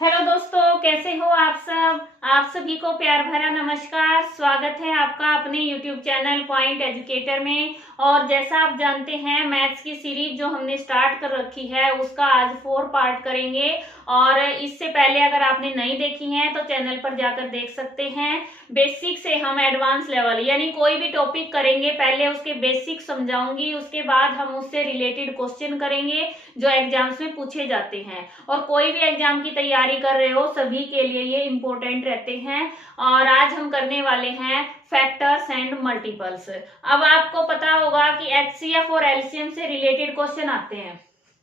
Hello दोस्तों, कैसे हो आप सब। आप सभी को प्यार भरा नमस्कार। स्वागत है आपका अपने यूट्यूब चैनल पॉइंट एजुकेटर में। और जैसा आप जानते हैं, मैथ्स की सीरीज जो हमने स्टार्ट कर रखी है उसका आज 4 पार्ट करेंगे। और इससे पहले अगर आपने नहीं देखी हैं तो चैनल पर जाकर देख सकते हैं। बेसिक से हम एडवांस लेवल यानी कोई भी टॉपिक करेंगे, पहले उसके बेसिक समझाऊंगी, उसके बाद हम उससे रिलेटेड क्वेश्चन करेंगे जो एग्जाम्स में पूछे जाते हैं। और कोई भी एग्जाम की तैयारी कर रहे हो सभी के लिए ये इंपॉर्टेंट रहते हैं। और आज हम करने वाले हैं फैक्टर्स एंड मल्टीपल्स। अब आपको पता होगा कि एचसीएफ और एलसीएम से रिलेटेड क्वेश्चन आते हैं,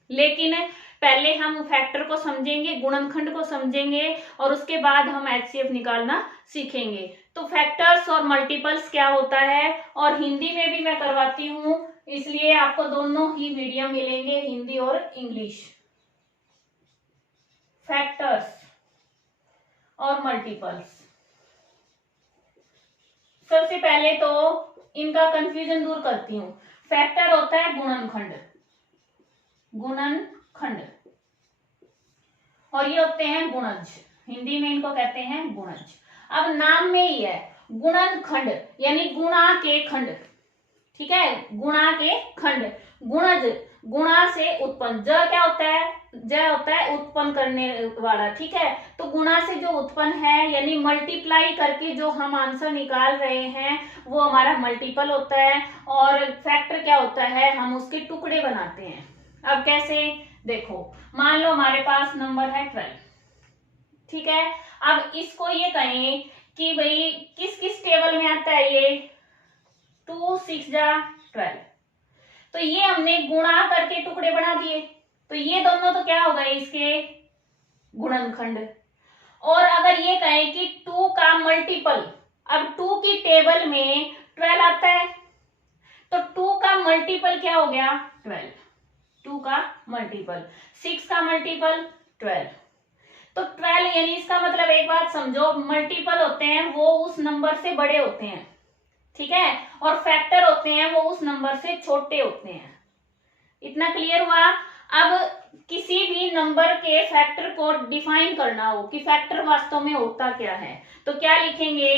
लेकिन पहले हम फैक्टर को समझेंगे, गुणनखंड को समझेंगे और उसके बाद हम एचसीएफ निकालना सीखेंगे। तो फैक्टर्स और मल्टीपल्स क्या होता है, और हिंदी में भी मैं करवाती हूँ, इसलिए आपको दोनों ही मीडियम मिलेंगे, हिंदी और इंग्लिश। फैक्टर्स और मल्टीपल्स। सबसे पहले तो इनका कंफ्यूजन दूर करती हूँ। फैक्टर होता है गुणनखंड, गुणनखंड, और ये होते हैं गुणज। हिंदी में इनको कहते हैं गुणज। अब नाम में ही है गुणनखंड यानी गुणा के खंड, ठीक है, गुणा के खंड। गुणज गुणा से उत्पन्न, ज क्या होता है, ज होता है उत्पन्न करने वाला, ठीक है। तो गुणा से जो उत्पन्न है यानी मल्टीप्लाई करके जो हम आंसर निकाल रहे हैं वो हमारा मल्टीपल होता है। और फैक्टर क्या होता है, हम उसके टुकड़े बनाते हैं। अब कैसे, देखो, मान लो हमारे पास नंबर है 12, ठीक है। अब इसको ये कहें कि भाई किस किस टेबल में आता है, ये 2 6 जा 12, तो ये हमने गुणा करके टुकड़े बना दिए, तो ये दोनों तो क्या हो गए, इसके गुणनखंड। और अगर ये कहें कि 2 का मल्टीपल, अब 2 की टेबल में 12 आता है, तो 2 का मल्टीपल क्या हो गया 12, 2 का मल्टीपल, 6 का मल्टीपल 12। तो 12 यानी इसका मतलब एक बात समझो, मल्टीपल होते हैं वो उस नंबर से बड़े होते हैं, ठीक है, और फैक्टर होते हैं वो उस नंबर से छोटे होते हैं। इतना क्लियर हुआ। अब किसी भी नंबर के फैक्टर को डिफाइन करना हो कि फैक्टर वास्तव में होता क्या है, तो क्या लिखेंगे,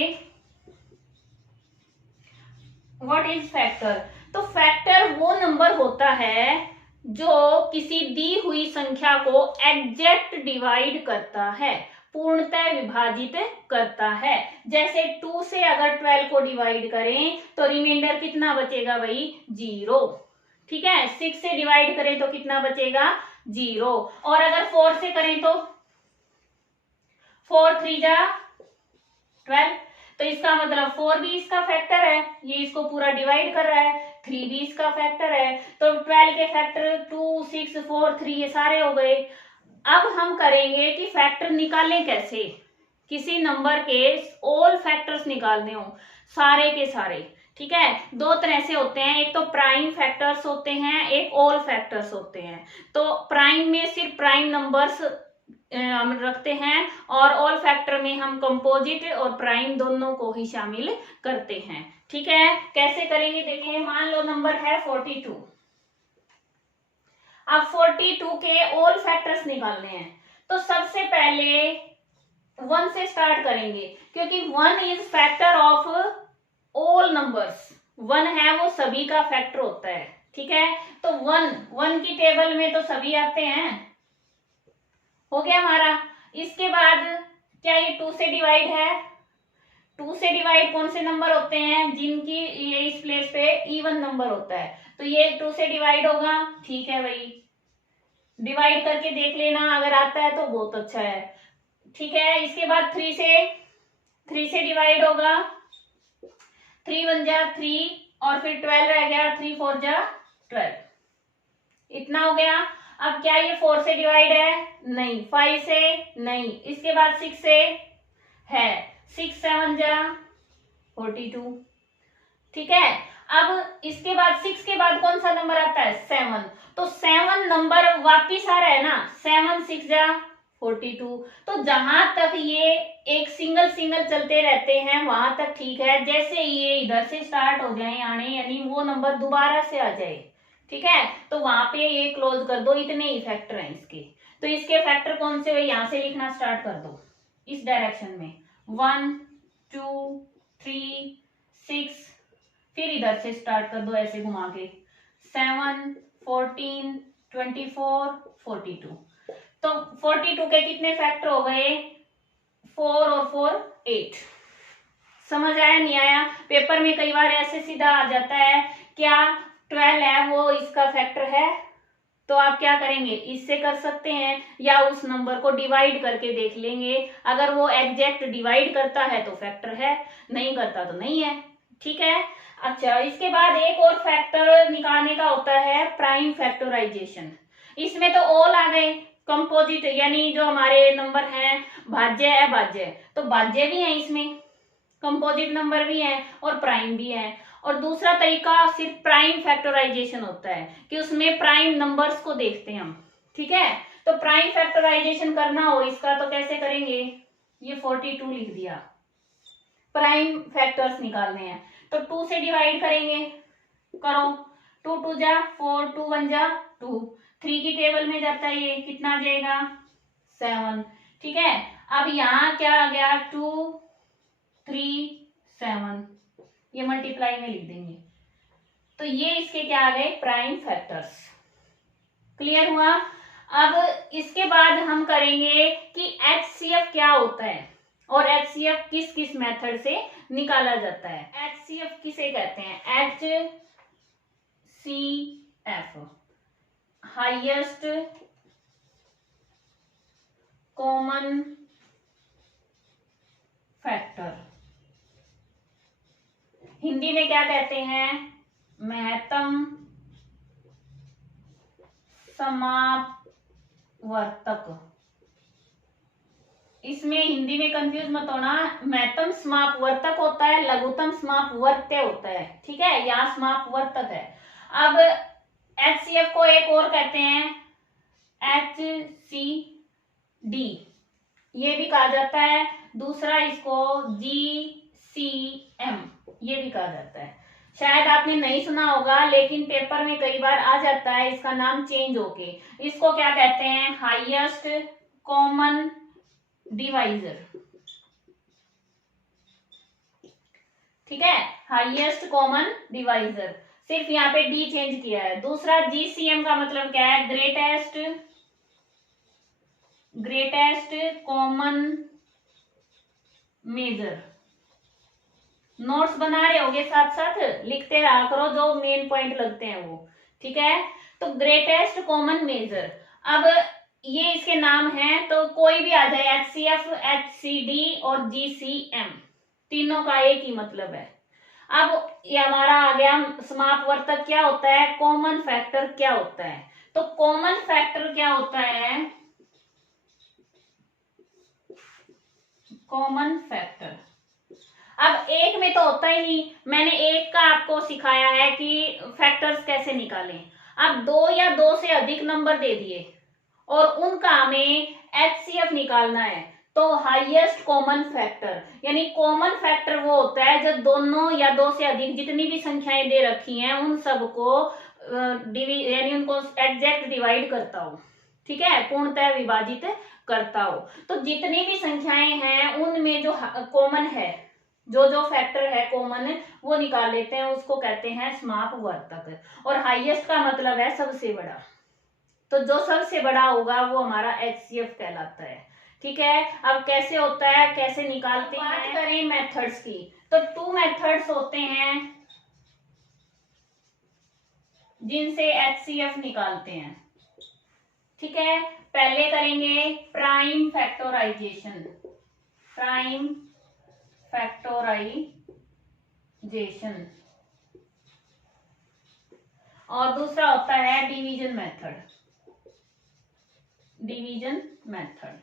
व्हाट इज फैक्टर। तो फैक्टर वो नंबर होता है जो किसी दी हुई संख्या को एग्जैक्ट डिवाइड करता है, पूर्णतः विभाजित करता है। जैसे 2 से अगर 12 को डिवाइड करें तो रिमाइंडर कितना बचेगा भाई, 0, ठीक है। 6 से डिवाइड करें तो कितना बचेगा, 0। और अगर 4 से करें तो 4 3 जा 12, तो इसका मतलब 4 भी इसका फैक्टर है, ये इसको पूरा डिवाइड कर रहा है। 3 भी इसका फैक्टर है, तो 12 के फैक्टर 2 6 4 3 ये सारे हो गए। अब हम करेंगे कि फैक्टर निकालें कैसे, किसी नंबर के ऑल फैक्टर्स निकालने हो, सारे के सारे, ठीक है। 2 तरह से होते हैं, एक तो प्राइम फैक्टर्स होते हैं, एक ऑल फैक्टर्स होते हैं। तो प्राइम में सिर्फ प्राइम नंबर्स हम रखते हैं, और ऑल फैक्टर में हम कंपोजिट और प्राइम दोनों को ही शामिल करते हैं, ठीक है। कैसे करेंगे देखिए, मान लो नंबर है 42। अब 42 के ऑल फैक्टर्स निकालने हैं, तो सबसे पहले 1 से स्टार्ट करेंगे, क्योंकि 1 is factor of all numbers. 1 है वो सभी का फैक्टर होता है, ठीक है। तो 1 की टेबल में तो सभी आते हैं, हो गया हमारा। इसके बाद क्या ये 2 से डिवाइड है, 2 से डिवाइड कौन से नंबर होते हैं, जिनकी ये इस प्लेस पे इवन नंबर होता है, तो ये 2 से डिवाइड होगा, ठीक है भाई, डिवाइड करके देख लेना, अगर आता है तो बहुत अच्छा है, ठीक है। इसके बाद 3 से डिवाइड होगा, 3 1 जा 3, और फिर 12 रह गया, 3 4 जा 12, इतना हो गया। अब क्या ये 4 से डिवाइड है, नहीं, 5 से नहीं, इसके बाद 6 से है, 6 7 जा 42, ठीक है। अब इसके बाद 6 के बाद कौन सा नंबर आता है, 7, तो 7 नंबर वापिस आ रहा है ना, 7 6 जा 42। तो जहां तक ये एक सिंगल सिंगल चलते रहते हैं वहां तक ठीक है, जैसे ये इधर से स्टार्ट हो जाए आने, यानी वो नंबर दोबारा से आ जाए, ठीक है, तो वहां पे ये क्लोज कर दो, इतने ही फैक्टर हैं इसके। तो इसके फैक्टर कौन से हुए, यहां से लिखना स्टार्ट कर दो इस डायरेक्शन में, 1 2 3 6, फिर इधर से स्टार्ट कर दो ऐसे घुमा के, 7 14 24 42। तो 42 के कितने फैक्टर हो गए, 4 और 4 8। समझ आया नहीं आया? पेपर में कई बार ऐसे सीधा आ जाता है, क्या 12 है वो इसका फैक्टर है, तो आप क्या करेंगे, इससे कर सकते हैं या उस नंबर को डिवाइड करके देख लेंगे, अगर वो एग्जैक्ट डिवाइड करता है तो फैक्टर है, नहीं करता तो नहीं है। ठीक है। अच्छा, इसके बाद एक और फैक्टर निकालने का होता है प्राइम फैक्टराइजेशन। इसमें तो ऑल आ गए, कंपोजिट यानी जो हमारे नंबर हैं भाज्य अभाज्य, तो भाज्य भी है इसमें, कंपोजिट नंबर भी है और प्राइम भी है। और दूसरा तरीका सिर्फ प्राइम फैक्टराइजेशन होता है कि उसमें प्राइम नंबर्स को देखते हैं हम। ठीक है, तो प्राइम फैक्टराइजेशन करना हो इसका तो कैसे करेंगे, ये 42 लिख दिया, प्राइम फैक्टर्स निकालने हैं तो 2 से डिवाइड करेंगे, करो, 2 2 जा 4, 2 1 जा 2, 3 की टेबल में जाता है ये, कितना आ जाएगा 7। ठीक है, अब यहाँ क्या आ गया, 2 3 7, ये मल्टीप्लाई में लिख देंगे, तो ये इसके क्या आ गए, प्राइम फैक्टर्स। क्लियर हुआ? अब इसके बाद हम करेंगे कि एचसीएफ क्या होता है और एचसीएफ किस किस मेथड से निकाला जाता है। एचसीएफ किसे कहते हैं, HCF highest common factor, Hindi में क्या कहते हैं, महत्तम समापवर्तक। इसमें हिंदी में कंफ्यूज मत होना, महत्तम समापवर्तक होता है, लघुत्तम समापवर्त्य होता है। ठीक है, यहाँ समापवर्तक है। अब एचसीएफ को एक और कहते हैं एचसीडी, ये भी कहा जाता है, दूसरा इसको जीसीएम ये भी कहा जाता है। शायद आपने नहीं सुना होगा लेकिन पेपर में कई बार आ जाता है इसका नाम चेंज होके। इसको क्या कहते हैं, हाईएस्ट कॉमन डिवाइजर। ठीक है, हाईएस्ट कॉमन डिवाइजर, सिर्फ यहाँ पे डी चेंज किया है। दूसरा जीसीएम का मतलब क्या है, ग्रेटेस्ट कॉमन मेजर। नोट्स बना रहे होगे साथ साथ, लिखते रहा करो जो मेन पॉइंट लगते हैं वो। ठीक है, तो ग्रेटेस्ट कॉमन मेजर, अब ये इसके नाम हैं, तो कोई भी आ जाए, एचसीएफ एचसीडी और जीसीएम, तीनों का एक ही मतलब है। अब ये हमारा आ गया समापवर्तक क्या होता है, कॉमन फैक्टर क्या होता है। तो कॉमन फैक्टर क्या होता है, कॉमन फैक्टर अब एक में तो होता ही नहीं, मैंने एक का आपको सिखाया है कि फैक्टर्स कैसे निकालें। अब 2 या 2 से अधिक नंबर दे दिए और उनका हमें एचसीएफ निकालना है, तो हाईएस्ट कॉमन फैक्टर, यानी कॉमन फैक्टर वो होता है जब दोनों या 2 से अधिक जितनी भी संख्याएं दे रखी हैं उन सबको यानी उनको एग्जैक्ट डिवाइड करता हो। ठीक है, पूर्णतः विभाजित करता हो। तो जितनी भी संख्याएं हैं उनमें जो कॉमन है, जो जो फैक्टर है कॉमन, वो निकाल लेते हैं, उसको कहते हैं समापवर्तक। और हाईएस्ट का मतलब है सबसे बड़ा, तो जो सबसे बड़ा होगा वो हमारा एचसीएफ कहलाता है। ठीक है, अब कैसे होता है, कैसे निकालते हैं, बात करें मेथड्स की, तो 2 मेथड्स होते हैं जिनसे एचसीएफ निकालते हैं। ठीक है, पहले करेंगे प्राइम फैक्टराइजेशन, प्राइम फैक्टराइजेशन, और दूसरा होता है डिवीजन मेथड, डिवीजन मेथड।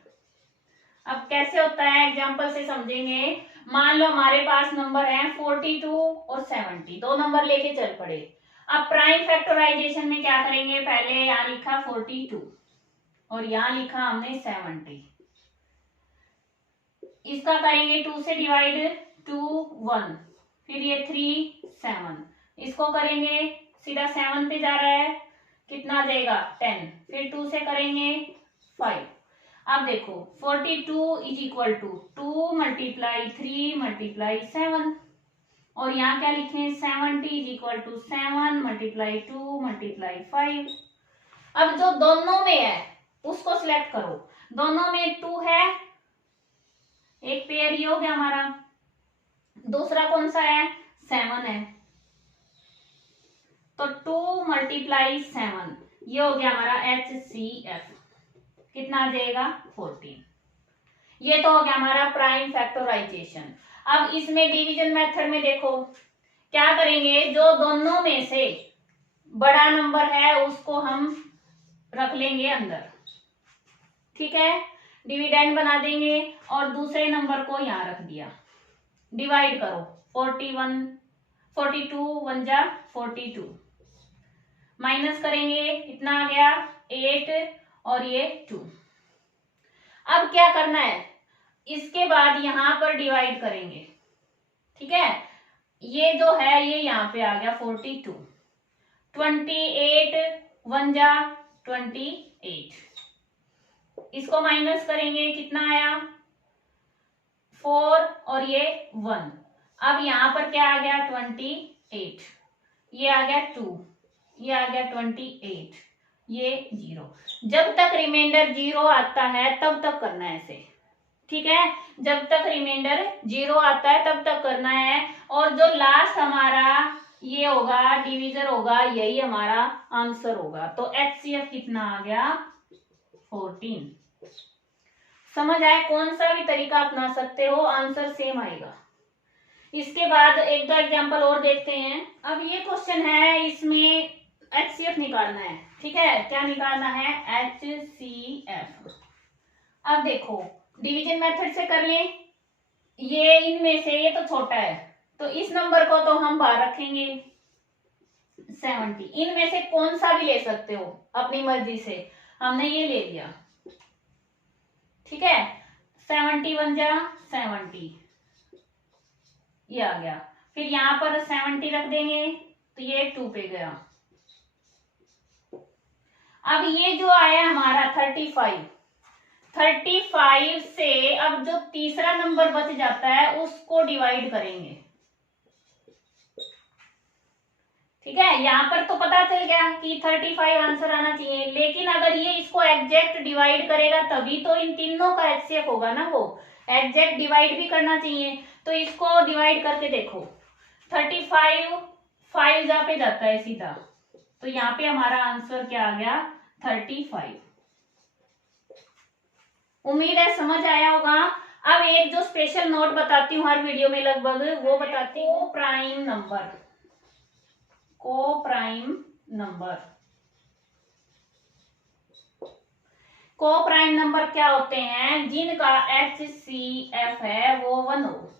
अब कैसे होता है एग्जांपल से समझेंगे। मान लो हमारे पास नंबर है 42 और 70, 2 नंबर लेके चल पड़े। अब प्राइम फैक्टराइजेशन में क्या करेंगे, पहले यहाँ लिखा 42 और यहाँ लिखा हमने 70, इसका करेंगे 2 से डिवाइड, 2 1, फिर ये 3 7, इसको करेंगे सीधा 7 पे जा रहा है, कितना आ जाएगा 10, फिर 2 से करेंगे 5। अब देखो 42 is equal to 2 multiply 3 multiply 7, और यहाँ क्या लिखें 70 is equal to 7 multiply 2 multiply 5। अब जो दोनों में है उसको सिलेक्ट करो, दोनों में 2 है, एक पेयर ये हो गया हमारा, दूसरा कौन सा है 7 है, तो 2 मल्टीप्लाई 7 ये हो गया हमारा HCF, कितना आ जाएगा 14। ये तो हो गया हमारा प्राइम फैक्टराइजेशन। अब इसमें डिवीजन मेथड में देखो क्या करेंगे, जो दोनों में से बड़ा नंबर है उसको हम रख लेंगे अंदर, ठीक है, डिविडेंड बना देंगे और दूसरे नंबर को यहां रख दिया, डिवाइड करो 42 1 जा 42, माइनस करेंगे कितना आ गया 8 और ये 2। अब क्या करना है, इसके बाद यहां पर डिवाइड करेंगे, ठीक है, ये जो है ये यहां पे आ गया 42, 28 1 जा 28, इसको माइनस करेंगे कितना आया 4 और ये 1। अब यहां पर क्या आ गया 28, ये आ गया 2, ये आ गया 28, ये 0। जब तक रिमाइंडर 0 आता है तब तक करना है ऐसे, ठीक है, जब तक रिमाइंडर 0 आता है तब तक करना है, और जो लास्ट हमारा ये होगा डिवीजर होगा, यही हमारा आंसर होगा। तो HCF कितना आ गया 14। समझ आए, कौन सा भी तरीका अपना सकते हो, आंसर सेम आएगा। इसके बाद एक दो एग्जांपल और देखते हैं। अब ये क्वेश्चन है, इसमें HCF निकालना है, ठीक है, क्या निकालना है HCF। अब देखो डिवीजन मेथड से कर लें, ये इनमें से ये तो छोटा है तो इस नंबर को तो हम बाहर रखेंगे 70, इनमें से कौन सा भी ले सकते हो अपनी मर्जी से, हमने ये ले लिया, ठीक है, 71 जा 70 ये आ गया, फिर यहां पर 70 रख देंगे तो ये 2 पे गया। अब ये जो आया हमारा 35 से अब जो तीसरा नंबर बच जाता है उसको डिवाइड करेंगे, ठीक है, यहां पर तो पता चल गया कि 35 आंसर आना चाहिए, लेकिन अगर ये इसको एग्जैक्ट डिवाइड करेगा तभी तो इन तीनों का HCF होगा ना, वो एग्जैक्ट डिवाइड भी करना चाहिए। तो इसको डिवाइड करके देखो 35 5 जा पे जाता है सीधा, तो यहाँ पे हमारा आंसर क्या आ गया 35। उम्मीद है समझ आया होगा। अब एक जो स्पेशल नोट बताती हूँ हर वीडियो में लगभग, वो बताती हूँ प्राइम नंबर, को प्राइम नंबर क्या होते हैं, जिनका HCF है वो 1 हो,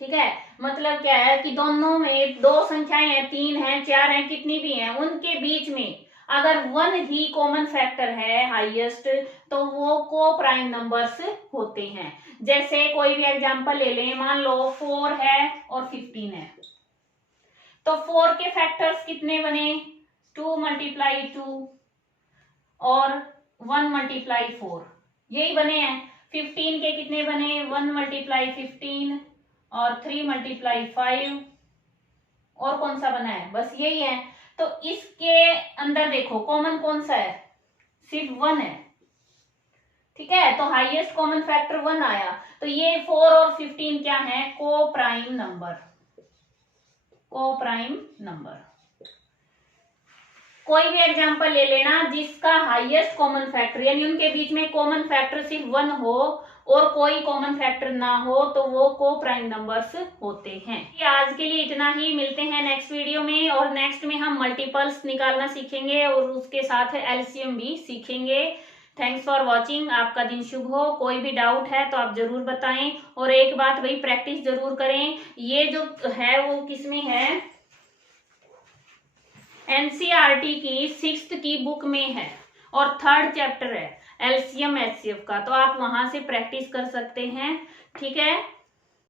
ठीक है, मतलब क्या है कि दोनों में दो संख्याएं हैं, 3 हैं 4 हैं, कितनी भी हैं, उनके बीच में अगर 1 ही कॉमन फैक्टर है हाईएस्ट तो वो को प्राइम नंबर्स होते हैं। जैसे कोई भी एग्जांपल ले लें, मान लो 4 है और 15 है, तो 4 के फैक्टर्स कितने बने 2 मल्टीप्लाई 2 और 1 मल्टीप्लाई 4, यही बने हैं। 15 के कितने बने 1 मल्टीप्लाई 15 और 3 मल्टीप्लाई 5, और कौन सा बना है, बस यही है। तो इसके अंदर देखो कॉमन कौन सा है, सिर्फ 1 है, ठीक है, तो हाईएस्ट कॉमन फैक्टर 1 आया, तो ये 4 और 15 क्या है को प्राइम नंबर। कोई भी एग्जांपल ले लेना जिसका हाईएस्ट कॉमन फैक्टर यानी उनके बीच में कॉमन फैक्टर सिर्फ 1 हो और कोई कॉमन फैक्टर ना हो तो वो को प्राइम नंबर्स होते हैं। आज के लिए इतना ही, मिलते हैं नेक्स्ट वीडियो में, और नेक्स्ट में हम मल्टीपल्स निकालना सीखेंगे और उसके साथ LCM भी सीखेंगे। थैंक्स फॉर वॉचिंग, आपका दिन शुभ हो। कोई भी डाउट है तो आप जरूर बताएं, और एक बात भाई प्रैक्टिस जरूर करें। ये जो है वो किसमें है, NCERT की 6th की बुक में है और 3rd चैप्टर है LCM HCF का, तो आप वहां से प्रैक्टिस कर सकते हैं, ठीक है।